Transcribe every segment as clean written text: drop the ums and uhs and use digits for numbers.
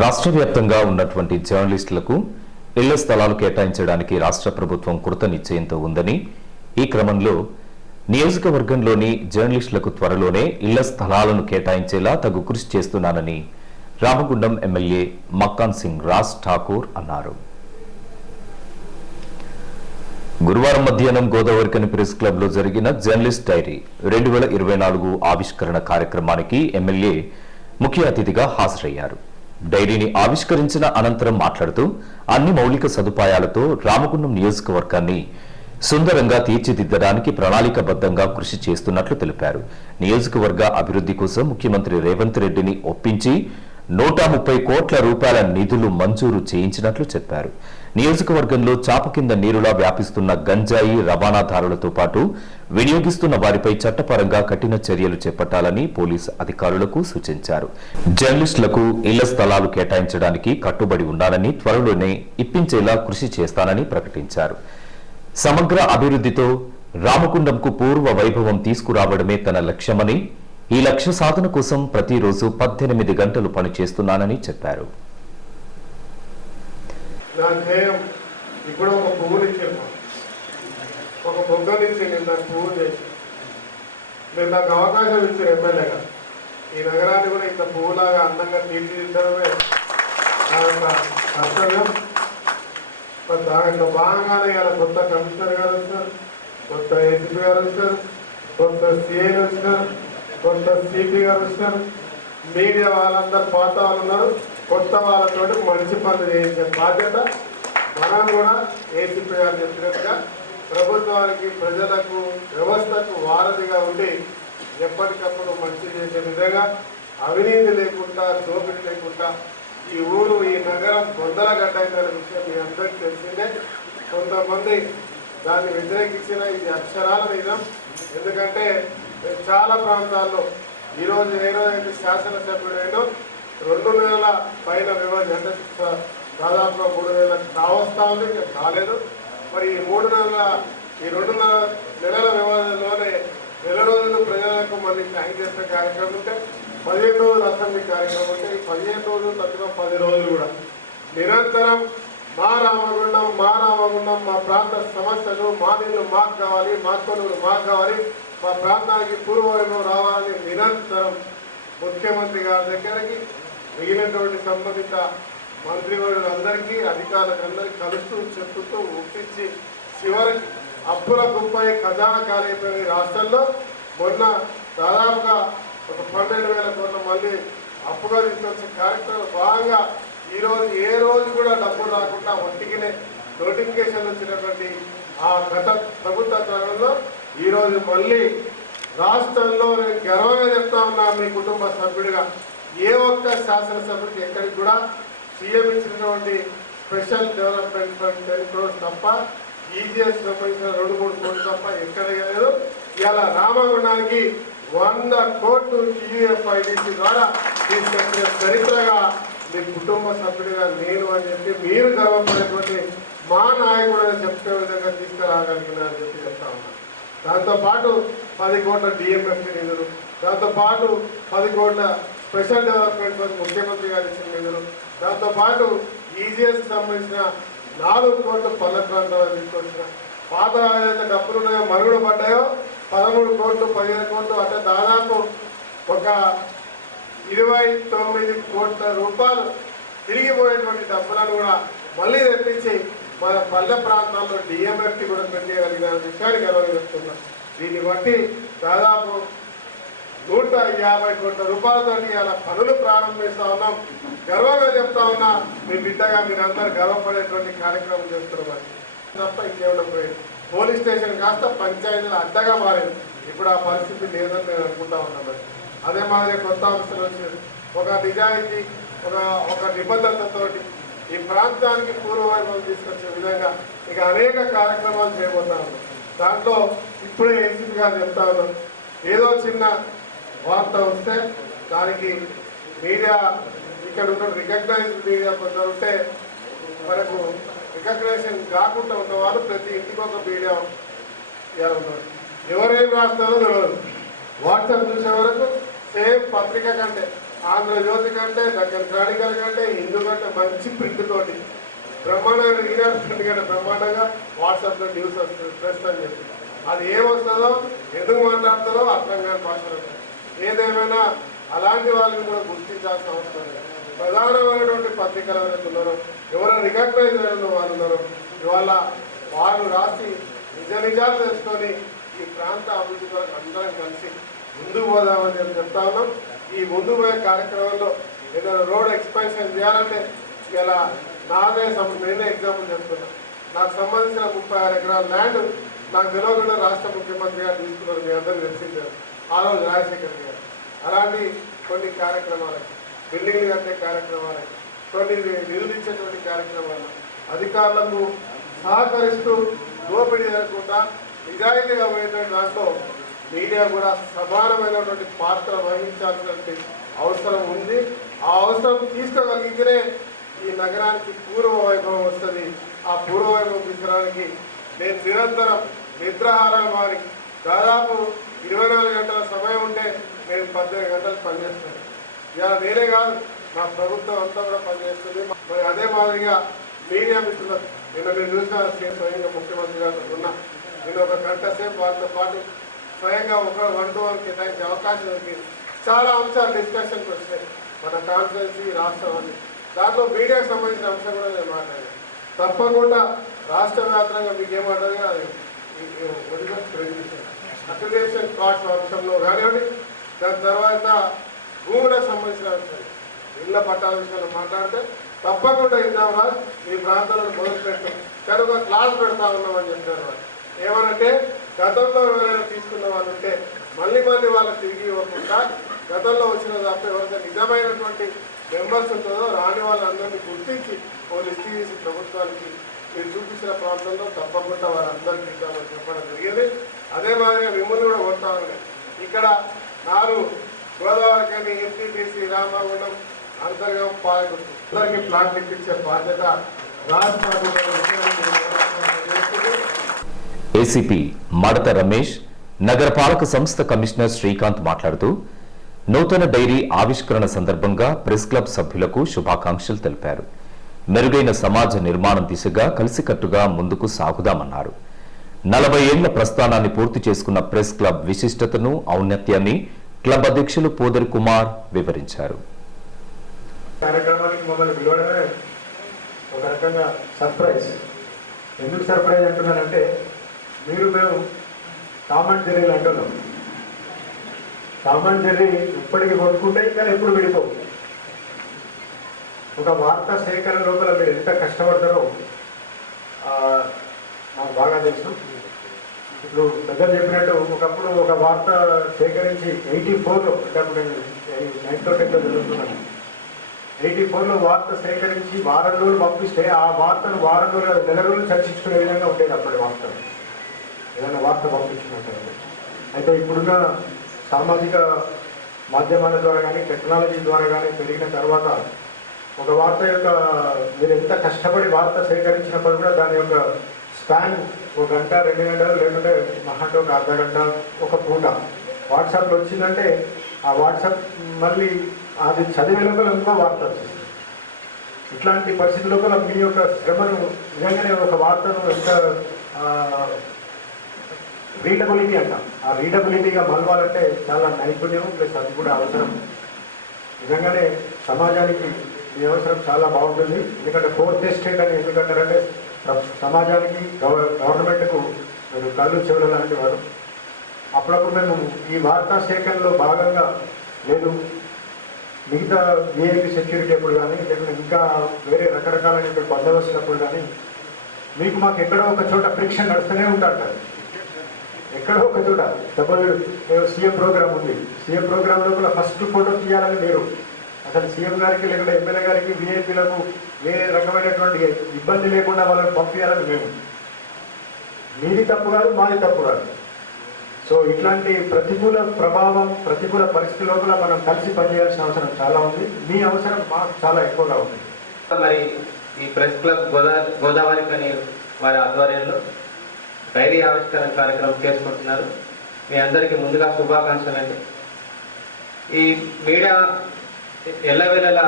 రాష్ట్ర వ్యాప్తంగా ఉన్నటువంటి జర్నలిస్టులకు ఇళ్ల స్థలాలు కేటాయించడానికి రాష్ట్ర ప్రభుత్వం కృత నిశ్చయంతో ఉందని, ఈ క్రమంలో నియోజకవర్గంలోని జర్నలిస్టులకు త్వరలోనే ఇళ్ల స్థలాలను కేటాయించేలా తగు కృషి చేస్తున్నానని రామగుండం ఎమ్మెల్యే మక్కాన్ సింగ్ రాజ్ ఠాకూర్ అన్నారు. గురువారం మధ్యాహ్నం గోదావరికని ప్రెస్ క్లబ్ లో జరిగిన జర్నలిస్ట్ డైరీ 2024 ఆవిష్కరణ కార్యక్రమానికి ఎమ్మెల్యే ముఖ్య అతిథిగా హాజరయ్యారు. డైరీని ఆవిష్కరించిన అనంతరం మాట్లాడుతూ అన్ని మౌలిక సదుపాయాలతో రామగుండం నియోజకవర్గాన్ని సుందరంగా తీర్చిదిద్దడానికి ప్రణాళికబద్ధంగా కృషి చేస్తున్నట్లు తెలిపారు. నియోజకవర్గ అభివృద్ధి కోసం ముఖ్యమంత్రి రేవంత్ రెడ్డిని ఒప్పించి 130 కోట్ల రూపాయల నిధులు మంజూరు చేయించినట్లు చెప్పారు. నియోజకవర్గంలో చాప కింద నీరులా వ్యాపిస్తున్న గంజాయి రవాణాదారులతో పాటు వినియోగిస్తున్న వారిపై చట్టపరంగా కఠిన చర్యలు చేపట్టాలని పోలీసు అధికారులకు సూచించారు. జర్నలిస్టులకు ఇళ్ల స్థలాలు కేటాయించడానికి కట్టుబడి ఉన్నానని, త్వరలోనే ఇప్పించేలా కృషి చేస్తానని ప్రకటించారు. సమగ్ర అభివృద్ధితో రామగుండంకు పూర్వ వైభవం తీసుకురావడమే తన లక్ష్యమని, ఈ లక్ష్య సాధన కోసం ప్రతిరోజు 18 గంటలు పనిచేస్తున్నానని చెప్పారు. నాకు అవకాశం ఇచ్చారు ఎమ్మెల్యేగా. ఈ నగరాన్ని కూడా ఇంత పువ్వులాగా అందంగా తీర్చిదిద్దడమే నా యొక్క కర్తవ్యం. దాంట్లో భాగంగానే ఇలా కొత్త కమిషనర్ గారు వస్తారు, కొత్త ఏసీపీ గారు వస్తారు, కొత్త సిఐలు వచ్చినారు, కొత్త సిపి గారు వచ్చినారు. మీడియా వాళ్ళందరూ పాత వాళ్ళు ఉన్నారు. కొత్త వాళ్ళతో మంచి పనులు చేయించే బాధ్యత మనం కూడా ఏసీపీ గారు చెప్పినట్టుగా ప్రభుత్వానికి, ప్రజలకు, వ్యవస్థకు వారధిగా ఉండి ఎప్పటికప్పుడు మంచి చేసే విధంగా, అవినీతి లేకుండా, దోపిడీ లేకుండా ఈ ఊరు, ఈ నగరం బొందలగడ్డ అయిన విషయం మీ అందరికీ తెలిసిందే. కొంతమంది దాన్ని వ్యతిరేకించిన ఇది అక్షరాల నిజం. ఎందుకంటే చాలా ప్రాంతాల్లో ఈరోజు ఏదైతే శాసనసభ్యుడైనా 2 నెలల పైన వ్యవధి, అంటే దాదాపుగా 3 నెలలకు కావస్తా ఉంది, ఇంకా కాలేదు. మరి ఈ 2 నెలల వ్యవధిలోనే నెల రోజులు ప్రజలకు మళ్ళీ థ్యాంక్ చేసిన కార్యక్రమం ఉంటే, 15 రోజులు అసెంబ్లీ కార్యక్రమం ఉంటే, ఈ 15 రోజులు తక్కువ 10 రోజులు కూడా నిరంతరం మా రామగుండం మా ప్రాంత సమస్యలు, మా నీళ్ళు మాకు కావాలి, మా కొనుగోలు మాకు కావాలి, మా ప్రాంతానికి పూర్వవైభవం రావాలని నిరంతరం ముఖ్యమంత్రి గారి దగ్గరికి, మిగిలినటువంటి సంబంధిత మంత్రివర్యులందరికీ, అధికారులకు అందరికీ కలుస్తూ, చెప్తూ, ఒప్పించి చివరికి అప్పుల గుప్పై ఖజానా కాలైపోయిన రాష్ట్రంలో మొన్న దాదాపుగా ఒక 12,000 కోట్ల మళ్ళీ అప్పుగా తీసుకొచ్చే కార్యక్రమం భాగంగా ఈరోజు ఏ రోజు కూడా డబ్బులు రాకుండా ఒట్టికినే నోటిఫికేషన్ వచ్చినటువంటి ఆ గత ప్రభుత్వ కాలంలో ఈరోజు మళ్ళీ రాష్ట్రంలో నేను గర్వంగా చెప్తా ఉన్నా, మీ కుటుంబ సభ్యుడిగా, ఏ ఒక్క శాసనసభ్యుడికి ఎక్కడికి కూడా సీఎం ఇచ్చినటువంటి స్పెషల్ డెవలప్మెంట్ ఫండ్ 10 crores తప్ప, ఈజీఎస్ సంబంధించిన 2-3 కోట్లు తప్ప ఎక్కడ లేదు. ఇలా రామగుండానికి 100 కోట్లు టీయూఎఫ్ఐడిసి ద్వారా తీసుకొచ్చిన చరిత్రగా మీ కుటుంబ సభ్యుడిగా నేను అని చెప్పి మీరు గర్వపడేటువంటి మా నాయకుడు అని చెప్పే విధంగా తీసుకురాగలిగినారని చెప్పి చెప్తా ఉన్నాను. దాంతోపాటు 10 కోట్ల డిఎంఎఫ్టీ నిధులు, దాంతోపాటు 10 కోట్ల స్పెషల్ డెవలప్మెంట్ ఫండ్ ముఖ్యమంత్రి గారు ఇచ్చిన నిధులు, దాంతోపాటు ఈజీఎస్కి సంబంధించిన 4 కోట్ల పల్లె ప్రాంతాలకు తీసుకొచ్చిన, పాత ఏదైతే డబ్బులు ఉన్నాయో మరుగుడు పడ్డాయో 13 కోట్లు 15 కోట్లు, అంటే దాదాపు ఒక 29 కోట్ల రూపాయలు తిరిగిపోయేటువంటి డబ్బులను కూడా మళ్ళీ తెప్పించి మన పల్లె ప్రాంతాల్లో డిఎంఎఫ్టీ కూడా పెట్టగలిగిన విషయాన్ని గర్వంగా చెప్తున్నాం. దీన్ని బట్టి దాదాపు 150 కోట్ల రూపాయలతో అలా పనులు ప్రారంభిస్తా ఉన్నాం. గర్వంగా చెప్తా ఉన్నా, మీ బిడ్డగా మీరందరూ గర్వపడేటువంటి కార్యక్రమం చేస్తున్నారు తప్ప ఇంకేమైనా పోయింది. పోలీస్ స్టేషన్ కాస్త పంచాయతీల అడ్డగా మారింది. ఇప్పుడు ఆ పరిస్థితి లేదని నేను అనుకుంటా ఉన్నాను. అదే మాదిరి కొత్త అంశాలు వచ్చేది, ఒక నిజాయితీ, ఒక నిబద్ధతతోటి ఈ ప్రాంతానికి పూర్వవైభవం తీసుకొచ్చే విధంగా ఇక అనేక కార్యక్రమాలు చేయబోతా ఉన్నాం. దాంట్లో ఇప్పుడే ఏసీపీ గారు చెప్తా ఉన్నాం, ఏదో చిన్న వార్త వస్తే దానికి మీడియా, ఇక్కడ ఉన్న రికగ్నైజ్డ్ మీడియా కొందరు ఉంటే, మనకు రికగ్నైజేషన్ కాకుండా ఉన్న వాళ్ళు ప్రతి ఇంటికి ఒక మీడియా ఉన్నారు. ఎవరేం రాస్తారో తెలియదు. వాట్సాప్ చూసే వరకు సేమ్ పత్రిక కంటే ఆంధ్రజ్యోతి కంటే, దక్కన్ క్రానికల్ కంటే, హిందూ కంటే మంచి ప్రింట్ తోటి బ్రహ్మాండంగా ఈనాడు ప్రింట్ కంటే బ్రహ్మాండంగా వాట్సాప్లో న్యూస్ వస్తుంది, ప్రెస్ అని చెప్పి అది ఏమొస్తుందో ఎందుకు మాట్లాడతారో అర్థం కాని భాషలో. ఏదేమైనా అలాంటి వాళ్ళని కూడా గుర్తించాల్సిన అవసరం లేదు. ప్రధానమైనటువంటి పత్రికలు ఎవరైతే ఉన్నారో, ఎవరైనా రికగ్నైజ్ అయిన వాళ్ళు ఉన్నారో, ఇవాళ వాళ్ళు రాసి నిజాలు తెలుసుకొని ఈ ప్రాంత అభివృద్ధి కొరకు అందరం కలిసి ముందుకు పోదామని నేను చెప్తా ఉన్నాం. ఈ ముందుకు పోయే కార్యక్రమంలో ఏదైనా రోడ్ ఎక్స్పాన్షన్ చేయాలంటే ఇలా నేనే ఎగ్జాంపుల్ చెప్తున్నాను. నాకు సంబంధించిన 36 ఎకరాల ల్యాండ్ నాకు తెలియకుండా రాష్ట్ర ముఖ్యమంత్రి గారు తీసుకున్నారు, మీ అందరూ తెలిసిందే ఆ రోజు రాజశేఖర్ గారు. అలాంటి కొన్ని కార్యక్రమాలకి, బిల్డింగ్లు కట్టే కార్యక్రమాలకి, కొన్ని నిధులు ఇచ్చేటువంటి కార్యక్రమాలు అధికారులకు సహకరిస్తూ దోపిడీ జరగకుండా నిజాయితీగా పోయేటువంటి దాంట్లో మీడియా కూడా సమానమైనటువంటి పాత్ర వహించాల్సినటువంటి అవసరం ఉంది. ఆ అవసరం తీసుకోగలిగితేనే ఈ నగరానికి పూర్వ వైభవం వస్తుంది. ఆ పూర్వ వైభవం తీసుకురావడానికి నేను నిరంతరం నిద్రాహారాలు మారి దాదాపు 24 గంటల సమయం ఉంటే నేను 18 గంటలు పనిచేస్తాను. ఇలా నేనే కాదు, మా ప్రభుత్వం అంతా కూడా పనిచేస్తుంది. మరి అదే మాదిరిగా మీడియా మిత్రులకు నిన్న మీరు చూసిన స్వయంగా ముఖ్యమంత్రి గారు ఉన్నా, నేను ఒక గంట సేపు వారితో పాటు స్వయంగా ఒక 1 to 1 కేటాయించే అవకాశం దొరికింది. చాలా అంశాలు డిస్కషన్కి వస్తాయి మన కాన్ఫరెన్సీ రాష్ట్రం అని. దాంట్లో మీడియాకు సంబంధించిన అంశం కూడా నేను మాట్లాడాను. తప్పకుండా రాష్ట్ర వ్యాప్తంగా మీకు ఏమంటారు అది అక్రిడేషన్ కార్డ్స్ అంశంలో కానివ్వండి, దాని తర్వాత భూములకు సంబంధించిన అంశాలు, ఇళ్ల పట్టాల విషయంలో మాట్లాడితే తప్పకుండా ఇందామరాజ్ మీ ప్రాంతంలో మొదలుపెట్టాం కానీ ఒక క్లాస్ పెడతా ఉన్నామని చెప్పారు. వాళ్ళు ఏమనంటే గతంలో ఎవరైనా తీసుకున్న వాళ్ళు ఉంటే మళ్ళీ వాళ్ళకి తిరిగి ఇవ్వకుండా గతంలో వచ్చిన తప్ప ఎవరైతే నిజమైనటువంటి మెంబర్స్ ఉంటుందో రాని వాళ్ళందరినీ గుర్తించి ఓ లిస్ట్ చేసి ప్రభుత్వానికి మీరు చూపించిన ప్రాంతంలో తప్పకుండా వారందరికీ ఇద్దామని చెప్పడం జరిగింది. అదే మాదిరిగా మిమ్మల్ని కూడా కోరుతా ఉన్నాయి. ఇక్కడ 4 గోదావరి కానీ ఎంపీటీసీ రామగుండం అంతర్గం పాలకులు అందరికీ ప్లాట్లు ఇప్పించే బాధ్యత రాష్ట్ర ఏసీపీ మడత రమేష్, నగరపాలక సంస్థ కమిషనర్ శ్రీకాంత్ మాట్లాడుతూ నూతన డైరీ ఆవిష్కరణ సందర్భంగా ప్రెస్ క్లబ్ సభ్యులకు శుభాకాంక్షలు తెలిపారు. మెరుగైన సమాజ నిర్మాణం దిశగా కలిసికట్టుగా ముందుకు సాగుదామన్నారు. 40 ఏళ్ల ప్రస్థానాన్ని పూర్తి చేసుకున్న ప్రెస్ క్లబ్ విశిష్టతను, ఔన్నత్యాన్ని క్లబ్ అధ్యక్షులు పోదరి కుమార్ వివరించారు. కార్యక్రమానికి మమ్మల్ని పిలవడమే ఒక రకంగా సర్ప్రైజ్. ఎందుకు సర్ప్రైజ్ అంటున్నానంటే మేము కామన్ జెర్రీలు అంటున్నాం. కామన్ జెర్రీ ఇప్పటికీ కొనుక్కుంటే కానీ ఎప్పుడు విడిపోవు. ఒక వార్తా సేకరణ లోపల మీరు ఎంత కష్టపడతారో నాకు బాగా తెలుసు. ఇప్పుడు పెద్దలు చెప్పినట్టు ఒకప్పుడు ఒక వార్త సేకరించి 84లో అంటే అప్పుడు నేను 9th or 10th చదువుతున్నాను. 84లో వార్త సేకరించి వారం రోజులు పంపిస్తే ఆ వార్తను వారం రోజులు నెల రోజులు చర్చించుకునే విధంగా ఉండేది అప్పటి వార్తలు. ఏదైనా వార్త పంపించినట్టు. అయితే ఇప్పుడున్న సామాజిక మాధ్యమాల ద్వారా కానీ టెక్నాలజీ ద్వారా కానీ పెరిగిన తర్వాత ఒక వార్త యొక్క మీరు ఎంత కష్టపడి వార్త సేకరించినప్పుడు కూడా దాని యొక్క స్పాన్ 1 గంట 2 గంటలు లేకుంటే మహాంటే ఒక అర్ధ గంట ఒక పూట వాట్సాప్లో వచ్చిందంటే ఆ వాట్సాప్ మళ్ళీ అది చదివే లోపల ఇంకో వార్త వచ్చింది. ఇట్లాంటి పరిస్థితి లోపల మీ యొక్క శ్రమను నిజంగానే ఒక వార్తను ఎంత రీడబిలిటీ అంటాం. ఆ రీడబిలిటీగా మలవాలంటే చాలా నైపుణ్యం ప్లస్ అది కూడా అవసరం. నిజంగానే సమాజానికి మీ అవసరం చాలా బాగుంటుంది. ఎందుకంటే 4th estate అని ఎందుకంటారంటే సమాజానికి గవర్నమెంట్కు మీరు కళ్ళు చెవులు లాంటి వారు. అప్పుడప్పుడు మేము ఈ వార్తా సేకరణలో భాగంగా లేదు మిగతా విఐపి సెక్యూరిటీ అప్పుడు కానీ లేకుంటే ఇంకా వేరే రకరకాలైన బందోబస్తున్నప్పుడు కానీ మీకు మాకు ఎక్కడో ఒక చోట ఫ్రిక్షన్ నడుస్తూనే ఉంటారు. ఎక్కడో ఒక చోట సపోజ్ సీఎం ప్రోగ్రామ్ ఉంది. సీఎం ప్రోగ్రామ్ లోపల ఫస్ట్ ఫోటో తీయాలని మీరు అసలు సీఎం గారికి లేకుంటే ఎమ్మెల్యే గారికి విఐపీలకు ఏ రకమైనటువంటి ఇబ్బంది లేకుండా వాళ్ళని పంపించాలని మేము. మీది తప్పు కాదు, మాది తప్పు కాదు. సో ఇట్లాంటి ప్రతికూల ప్రభావం ప్రతికూల పరిస్థితి లోపల మనం కలిసి పనిచేయాల్సిన అవసరం చాలా ఉంది. మీ అవసరం మాకు చాలా ఎక్కువగా ఉంది. మరి ఈ ప్రెస్ క్లబ్ గోదావరి కని వారి ఆధ్వర్యంలో డైరీ ఆవిష్కరణ కార్యక్రమం చేసుకుంటున్నారు. మీ అందరికీ ముందుగా శుభాకాంక్షలు అండి. ఈ మీడియా ఎల్లవేళలా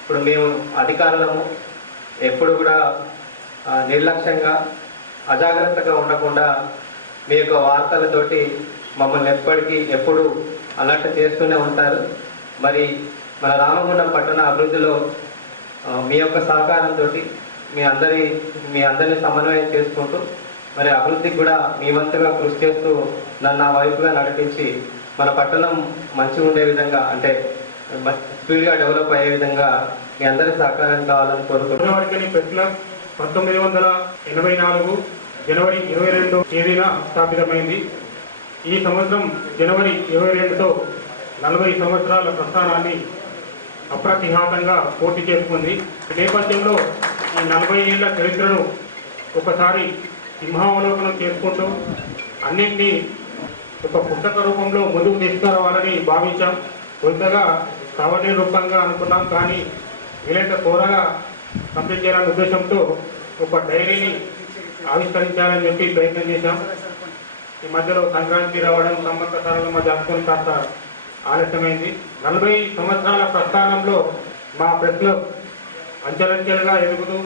ఇప్పుడు మేము అధికారులము ఎప్పుడు కూడా నిర్లక్ష్యంగా అజాగ్రత్తగా ఉండకుండా మీ యొక్క వార్తలతోటి మమ్మల్ని ఎప్పుడు అలర్ట్ చేస్తూనే ఉంటారు. మరి మన రామగుండం పట్టణ అభివృద్ధిలో మీ యొక్క సహకారంతో మీ అందరినీ సమన్వయం చేసుకుంటూ మరి అభివృద్ధికి కూడా మీ వంతుగా కృషి చేస్తూ నన్ను ఆ వైపుగా నడిపించి మన పట్టణం మంచిగా ఉండే విధంగా అంటే స్పీడ్గా డెవలప్ అయ్యే విధంగా మీ అందరి సహకారం కావాలని కోరుకుంటున్నాను. ప్రెస్ క్లబ్ 1984 జనవరి 22 తేదీన స్థాపితమైంది. ఈ సంవత్సరం జనవరి 22తో 40 సంవత్సరాల ప్రస్థానాన్ని అప్రతిహాతంగా పూర్తి చేసుకుంది. ఈ నేపథ్యంలో ఈ 40 ఏళ్ల చరిత్రను ఒకసారి సింహావలోకనం చేసుకుంటూ అన్నింటినీ ఒక పుస్తక రూపంలో ముందుకు తీసుకురావాలని భావించాం. కొత్తగా సామాన్య రూపంగా అనుకున్నాం, కానీ వీలైతే త్వరగా కంప్లీట్ చేయాలనే ఉద్దేశంతో ఒక డైరీని ఆవిష్కరించాలని చెప్పి ప్రయత్నం చేశాం. ఈ మధ్యలో సంక్రాంతి రావడం సంవత్సరాలు జరుపుకొని కాస్త ఆలస్యమైంది. 40 సంవత్సరాల ప్రస్థానంలో మా ప్రెస్ క్లబ్ అంచెలంచెలుగా ఎదుగుతూ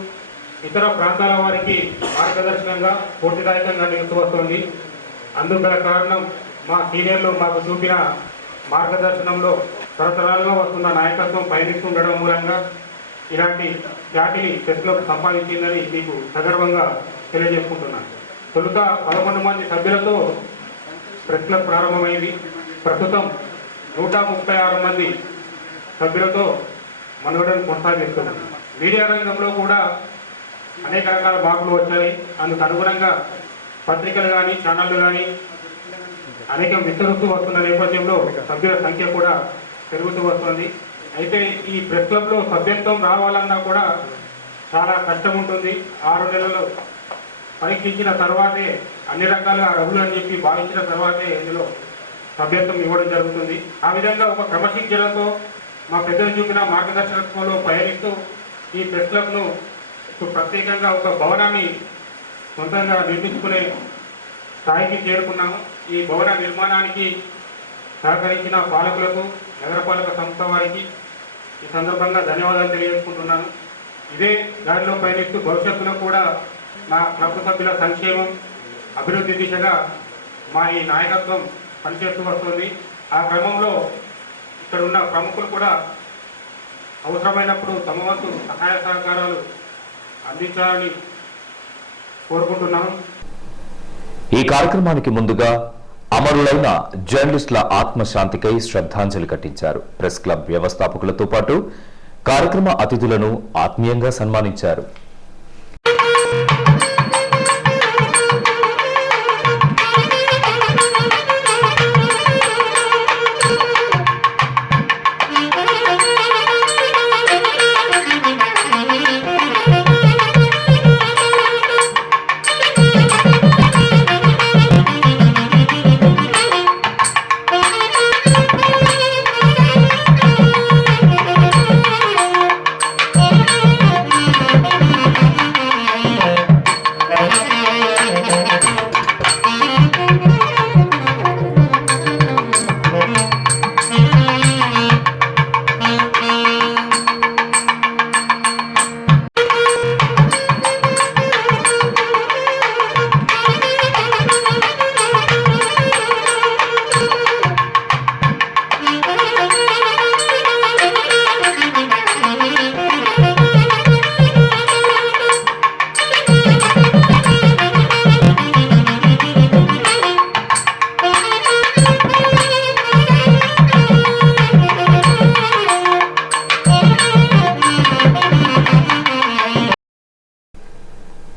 ఇతర ప్రాంతాల వారికి మార్గదర్శకంగా పూర్తిదాయకంగా నిలుస్తూ వస్తుంది. అందుకు గల కారణం మా సీనియర్లు మాకు చూపిన మార్గదర్శనంలో తరతరాలుగా వస్తున్న నాయకత్వం పయనిస్తుండడం మూలంగా ఇలాంటి ఖ్యాతిని ప్రెస్ క్లబ్ సంపాదించిందని మీకు సగర్వంగా తెలియజేసుకుంటున్నాను. తొలుత 11 మంది సభ్యులతో ప్రెస్ క్లబ్ ప్రారంభమైంది. ప్రస్తుతం 136 మంది సభ్యులతో మనుగడను కొనసాగిస్తున్నాం. మీడియా రంగంలో కూడా అనేక రకాల మార్పులు వచ్చాయి. అందుకు అనుగుణంగా పత్రికలు కానీ ఛానళ్ళు కానీ అనేక విస్తరిస్తూ వస్తున్న నేపథ్యంలో సభ్యుల సంఖ్య కూడా పెరుగుతూ వస్తుంది. అయితే ఈ ప్రెస్ క్లబ్లో సభ్యత్వం రావాలన్నా కూడా చాలా కష్టం ఉంటుంది. 6 నెలలు పరీక్షించిన తర్వాతే అన్ని రకాలుగా అర్హులు అని చెప్పి భావించిన తర్వాతే ఇందులో సభ్యత్వం ఇవ్వడం జరుగుతుంది. ఆ విధంగా ఒక క్రమశిక్షణతో మా పెద్దలు చూపిన మార్గదర్శకత్వంలో పయనిస్తూ ఈ ప్రెస్ క్లబ్ను ప్రత్యేకంగా ఒక భవనాన్ని సొంతంగా నిర్మించుకునే స్థాయికి చేరుకున్నాము. ఈ భవన నిర్మాణానికి సహకరించిన పాలకులకు, నగరపాలక సంస్థ వారికి ఈ సందర్భంగా ధన్యవాదాలు తెలియజేసుకుంటున్నాను. ఇదే దారిలో పయనిస్తూ భవిష్యత్తులో కూడా మా క్లబ్ సభ్యుల సంక్షేమం, అభివృద్ధి దిశగా మా ఈ నాయకత్వం పనిచేస్తూ వస్తుంది. ఆ క్రమంలో ఇక్కడ ఉన్న ప్రముఖులు కూడా అవసరమైనప్పుడు తమ వంతు సహాయ సహకారాలు అందించాలని కోరుకుంటున్నాను. ఈ కార్యక్రమానికి ముందుగా అమరులైన జర్నలిస్టుల ఆత్మశాంతికై శ్రద్ధాంజలి ఘటించారు. ప్రెస్ క్లబ్ వ్యవస్థాపకులతో పాటు కార్యక్రమ అతిథులను ఆత్మీయంగా సన్మానించారు.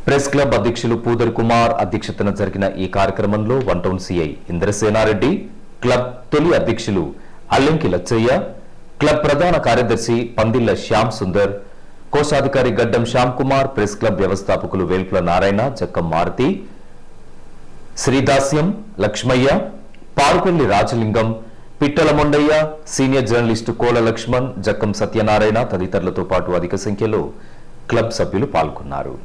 ప్రెస్ క్లబ్ అధ్యక్షులు పూదర్ కుమార్ అధ్యక్షతన జరిగిన ఈ కార్యక్రమంలో one town CI Indrasenareddy, club తొలి అధ్యక్షులు అల్లెంకి లచ్చయ్య, క్లబ్ ప్రధాన కార్యదర్శి పందిళ్ల శ్యామ్ సుందర్, కోశాధికారి గడ్డం శ్యామ్ కుమార్, ప్రెస్ క్లబ్ వ్యవస్థాపకులు వేల్పుల నారాయణ, జక్కం మారుతి, శ్రీదాస్యం లక్ష్మయ్య, పారుపల్లి రాజలింగం, పిట్టల మొండయ్య, సీనియర్ జర్నలిస్టు కోల లక్ష్మణ్, జక్కం సత్యనారాయణ తదితరులతో పాటు అధిక సంఖ్యలో క్లబ్ సభ్యులు పాల్గొన్నారు.